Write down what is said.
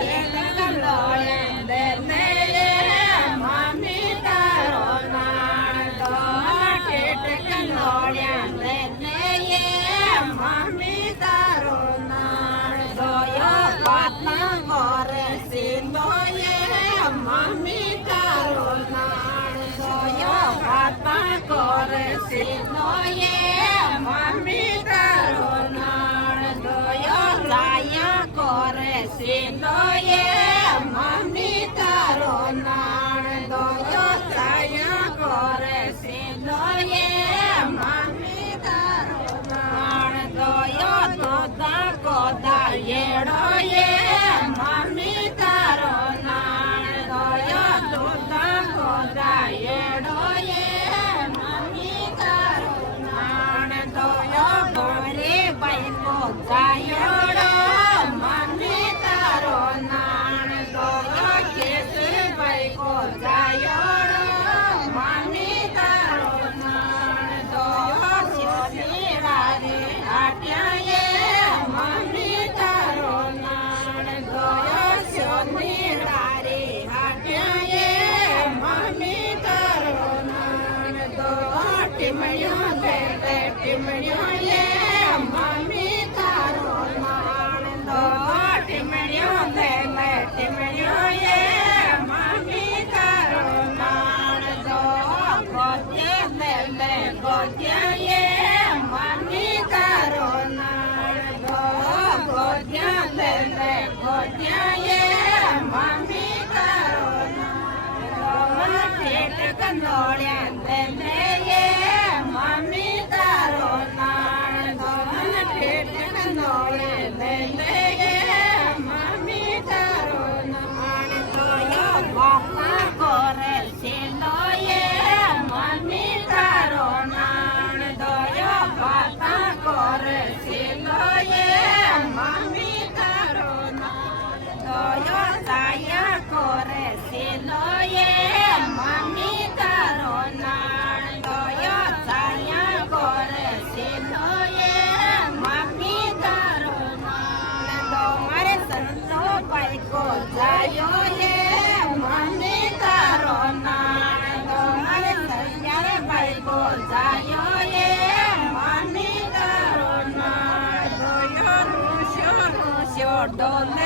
ભેટ કંદોળે દેને એ મમ્મી તારો નાણદો ભેટ કંદોળે દેને એ મમ્મી તારો નાણદો યો પાટલા કરે સિંદો એ મમ્મી તારો નાણદો યો પાટલા કરે સિંદો એ મમ્મી તારો નાણદો યો લાયા કરે સિંદો એ મમ્મી તારો નાણદો યો લાયા કરે સિંદો એ મમ્મી તારો નાણદો યો તોતા કોદા યેડો એ મમ્મી તારો નાણદો યો તોતા કોદા યેડો એ મમ્મી તારો નાણદો યો ઘરે બાઈકો જાયોડો મમ્મી તારો નાણદો યો કેસર બાઈકો જાયોડો મમ્મી તારો નાણદો સોની રારે આટ્યા એ મમ્મી તારો નાણદો સોની રારે આટ્યા એ મમ્મી તારો નાણદો ટીમણ્યો લે ટીમણ્યો એ મમ્મી તારો નાણદો ટીમણ્યો લે ટીમણ્યો એ મમ્મી તારો નાણદો ગોત્યા લે ગોત્યા એ મમ્મી તારો નાણદો ગોત્યા લે ગોત્યા એ મમ્મી તારો નાણદો ભેટ કંદોળ્યા લે એ મમ્મી તારો નાણદો ભેટ કંદોળ્યા લે એ મમ્મી તારો નાણદો યો બાપા કરે સિંદો એ મમ્મી તારો નાણદો યો બાપા કરે સિંદો એ મમ્મી તારો નાણદો યો સાયા કરે સિંદો એ મમ્મી તારો નાણદો યો સાયા કરે સિંદો એ મમ્મી તારો નાણદો મારે સંતો બાઈકો જાયો એ મમ્મી તારો નાણદો મારે સંયારે બાઈકો જાયો એ મમ્મી તારો નાણદો યો રૂસ્યો રૂસ્યો ડોલે